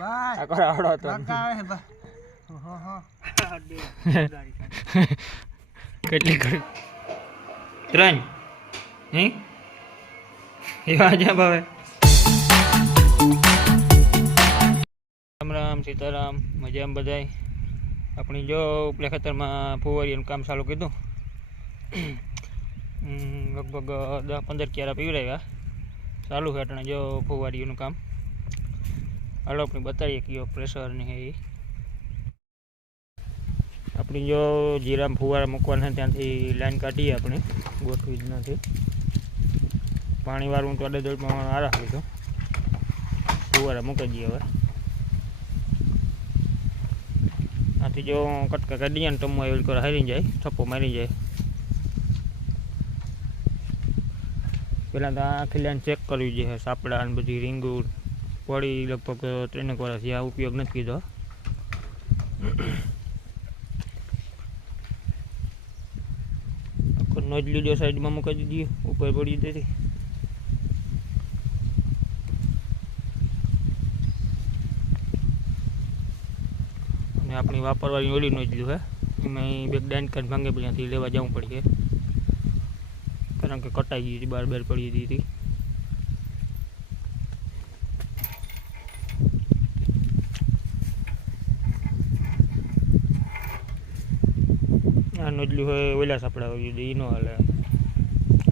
બસ આ કરો આવડો તો આવે બસ ઓહો હો. કેટલી કરી ત્રણ. હે? એવા જ ભાવે? રામ રામ સીતારામ. મજામાં બધાય? આપણી જો ઉપલે ખેતરમાં ફુવારીનું કામ ચાલુ કીધું. લગભગ દસ પંદર ક્યારા પીવડાવ્યા. ચાલુ છે અટણે જો ફુવારીનું કામ. હાલો આપણે બતાવીએ કયો પ્રેશર ને એ. આપણી જો જીરામ ફુવારા મૂકવાના છે ત્યાંથી લાઈન કાઢીએ આપણે. ગોઠવી જ નથી. પાણીવાળું તો અડેદોડમાં આરા લીધું ફુવારા મૂકી દઈએ હવે. આથી જો કટકા કાઢીએ ને ટમો એવી કરે હારી જાય થપ્પો મારી જાય. પહેલાં તો આખી લાઈન ચેક કરવી જોઈએ, સાપડા ને બધી રીંગુ પડી લગભગ ત્રણેક વર્ષથી આ ઉપયોગ નથી કીધો. આખો લીધો જો સાઈડમાં મૂકી દીધી, ઉપર પડી દીધી અને આપણી વાપરવાની ઓલી નોજલી હે, એમાં બે ડાઈન કાર્ડ ભાંગે ત્યાંથી લેવા જવું પડશે. કારણ કે કટાઈ ગઈ હતી બાર બાર પડી દીધી આ નોજલી હોય ઓલા સાપડા હોય, એ નો હાલે.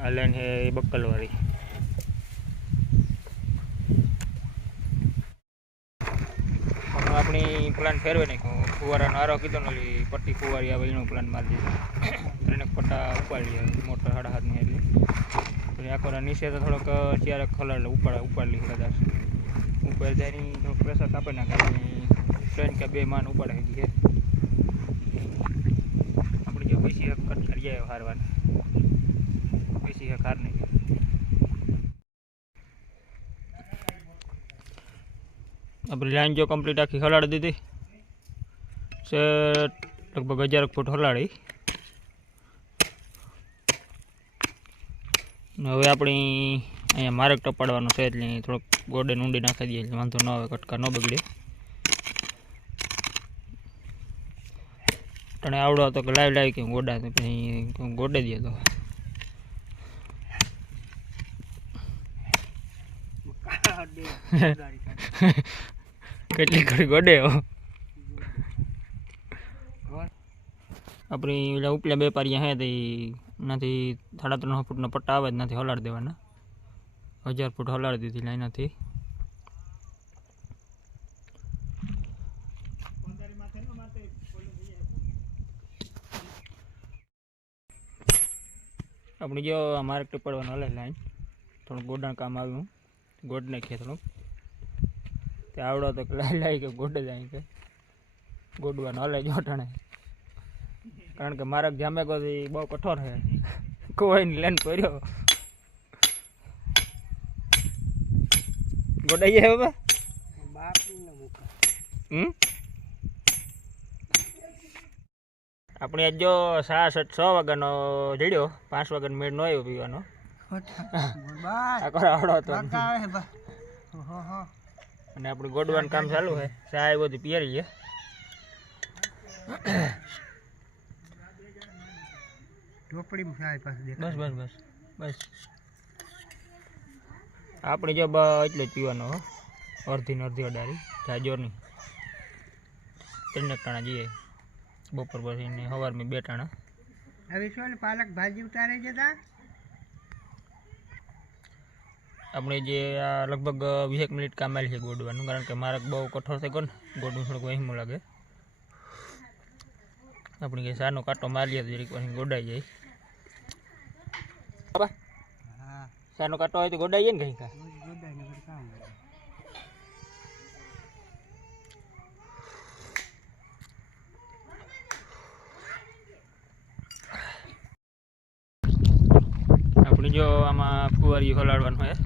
આ લાઈન હે બક્કલવાળી. આપણી પ્લાન ફેરવે નહીં ફુવારાનો આરો કીધો ને ઓલી પટ્ટી ફુવારી આવે, એનો પ્લાન મારી દીધો. ત્રણેક પટ્ટા ઉપાડી લે મોટર સાડા હાથની એટલે પછી આખો નીચે તો થોડોક ચારે ખલાડ ઉપાડ ઉપાડી કદાચ. ઉપર જાય થોડુંક પ્રેશર કાપે નાખે ત્રણ કે બે માન ઉપાડે છે. આપણે જો પૈસી કટ કરી જાય હારવાના. હક હાર નહીં આપણી લાઈન જો કમ્પ્લીટ આખી હલાડી દીધી. છે લગભગ હજાર ફૂટ હલાડી હવે આપણી અહીંયા માર્ગ ટપાડવાનો છે એટલે થોડોક ગોડે ઊંડી નાખી દઈએ એટલે વાંધો ન આવે, કટકા ન બગડે. તને આવડો હતો કે લાવી લાવી કે ગોડા તો પછી ગોડે દે તો કેટલી ઘડી ગોડે આપણી ઓલા ઉપલા બે હે તે એનાથી સાડા ત્રણ ફૂટનો પટ્ટા આવે જ નથી હલાડી દેવાના. હજાર ફૂટ હલાડી દીધી લાઈનાથી આપણે જો માર્ક ટીપડવાનું હલે લાઈન થોડું ગોડાણ કામ આવ્યું. ગોડ નાખીએ થોડુંક. તે આવડો તો લાઈ લાઈ કે ગોડે જાય કે ગોડવાનું હલે જોટાણે કારણ કે મારા જામે કોઈ બહુ કઠોર છે. કોઈની લેન પડ્યો ગોડાઈએ હવે બાપરીને હમ? આપણે આજ જો સાડા સાત છ વાગ્યાનો જડ્યો પાંચ વાગ્યાનો મેળ નો આવ્યો પીવાનો. આવડો હતો? અને આપણું ગોડવાનું કામ ચાલુ છે. ચા એ બધું સાહેબ પાસે બસ બસ બસ બસ. આપણે જો એટલે જ પીવાનો હો. અડધી ને અડધી અડારી. જાજો ત્રણ ત્રણેક જઈએ. બપોર પછી ને સવારમાં મેં બેટાણા. હવે શું પાલક ભાજી ઉતારે જતા આપણે જે આ લગભગ વીસેક મિનિટ કામ આવેલી છે ગોડવાનું કારણ કે મારે બહુ કઠોર છે ગયો ને ગોડવું થોડુંક વહેમું લાગે. આપણે કે સાનો કાંટો મારીએ તો જરીક પછી ગોડાઈ જાય. સાનો કાંટો હોય તો ગોડાઈ જાય ને કંઈ કા રોજ ગોદાય ને બધું કામ હોય. આપણે જો આમાં ફુવારી હલાડવાનું હોય.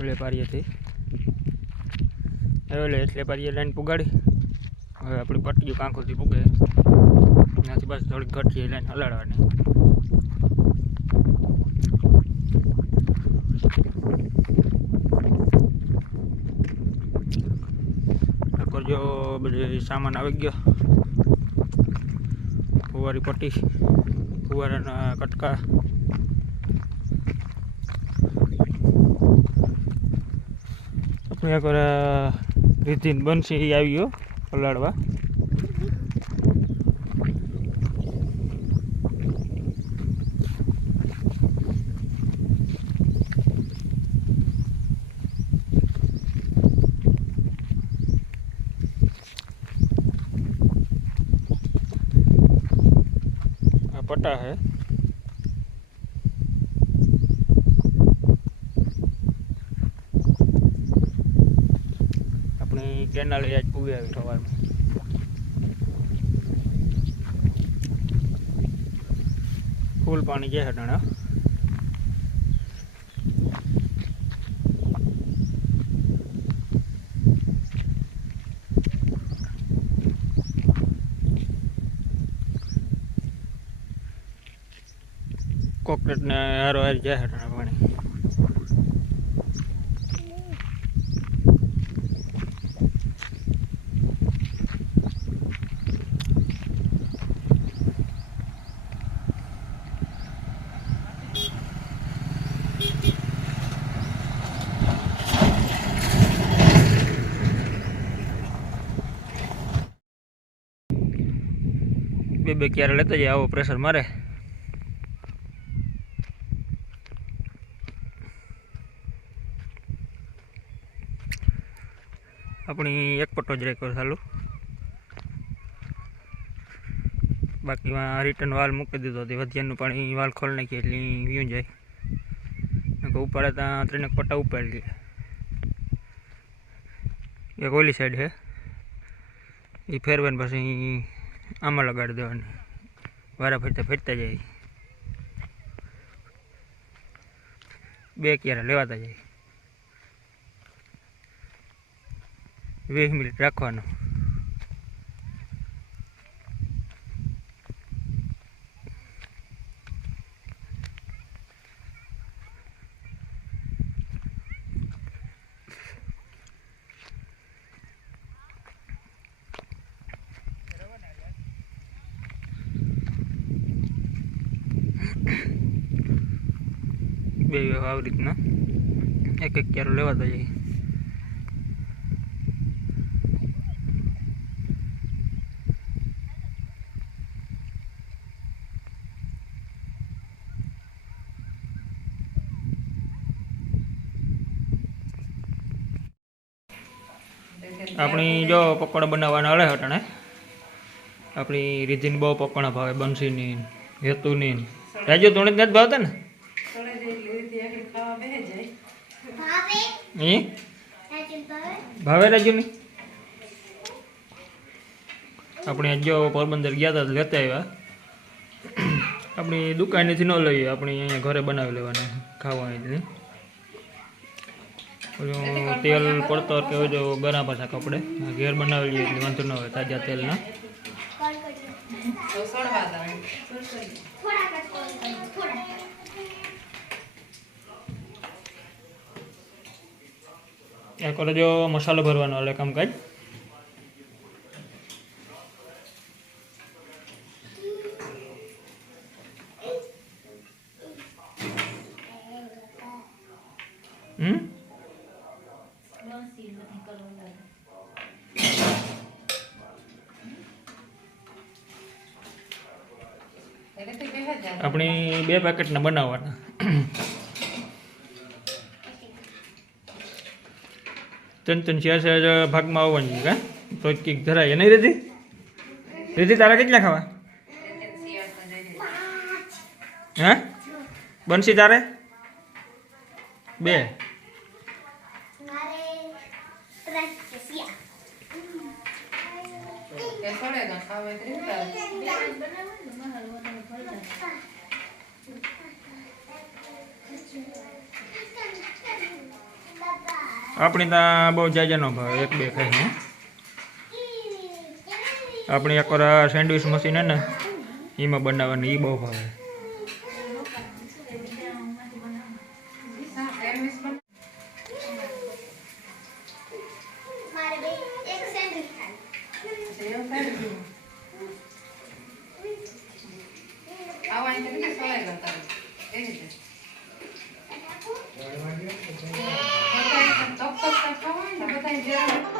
ઓલે પારીએથી ઓલે એટલે પારીએ લાઈન પુગાડી. હવે આપણી પટ્ટીઓ કાંખોથી પૂગે. ત્યાંથી બસ થોડીક ઘટીએ લાઈન હલાડવાની. જો બધે સામાન આવી ગયો. ફુવારી પટ્ટી ફુવારાના કટકા. આપણે એકવાર રીતિન બનશે એ આવ્યો પલાળવા. આ है। આપણી કેનાલ આજ પૂરી આવી સવારમાં ફૂલ પાણી જે હટાણા કોકરેટ ને હારો હારી જાય પાણી બે બે ક્યારે લેતા જાય આવો પ્રેશર મારે. આપણી એક પટ્ટો જ રાખ્યો ચાલુ બાકીમાં રિટર્ન વાલ મૂકી દીધો હતી. વધ્યાનું પાણી વાલ ખોલી નાખી એટલે વ્યું જાય. ઉપાડે ત્યાં ત્રણેક પટ્ટા ઉપાડી લે એક ઓલી સાઈડ છે. એ ફેરવાને પછી આમાં લગાડી દેવાની. વારા ફરતા ફરતા જાય. બે ક્યારે લેવાતા જાય. વીસ મિનિટ રાખવાનો. બે આવી રીતના એક એક ક્યારો લેવાતા જાય આપણી જો પકોડા બનાવવાના આવે હટણે, આપણી રીતિન બહુ પકોડા ભાવે બંસીની હેતુની રાજુ, તું જ નથી ભાવતા ને? એ ભાવે રાજુની? આપણે જો પોરબંદર ગયા હતા લેતા આવ્યા આપણી દુકાનેથી ન લઈએ, આપણે અહીંયા ઘરે બનાવી લેવાના, ખાવા એટલે તેલ પડતો કે જો બરાબર છે કપડે. ઘેર બનાવી લઈએ એટલે વાંધો ન હોય તાજા તેલના. એક જો મસાલો ભરવાનો એટલે કામકાજ આપણી બે પેકેટના બનાવવાના. ત્રણ ત્રણ ચાર ચાર ભાગમાં આવવાની છે કા તો કંઈક ધરાય. નહીં રીધી રીધી તારા કેટલા ખાવા? હે? બનશી તારે? બે. આપણી ત્યાં બહુ જાજા ભાવ, એક બે ખાઈ હે. આપણી એક સેન્ડવિચ મશીન હે ને એમાં બનાવવાની એ બહુ ભાવે. પાણી કરીને સલાઈ કરતા એ બધા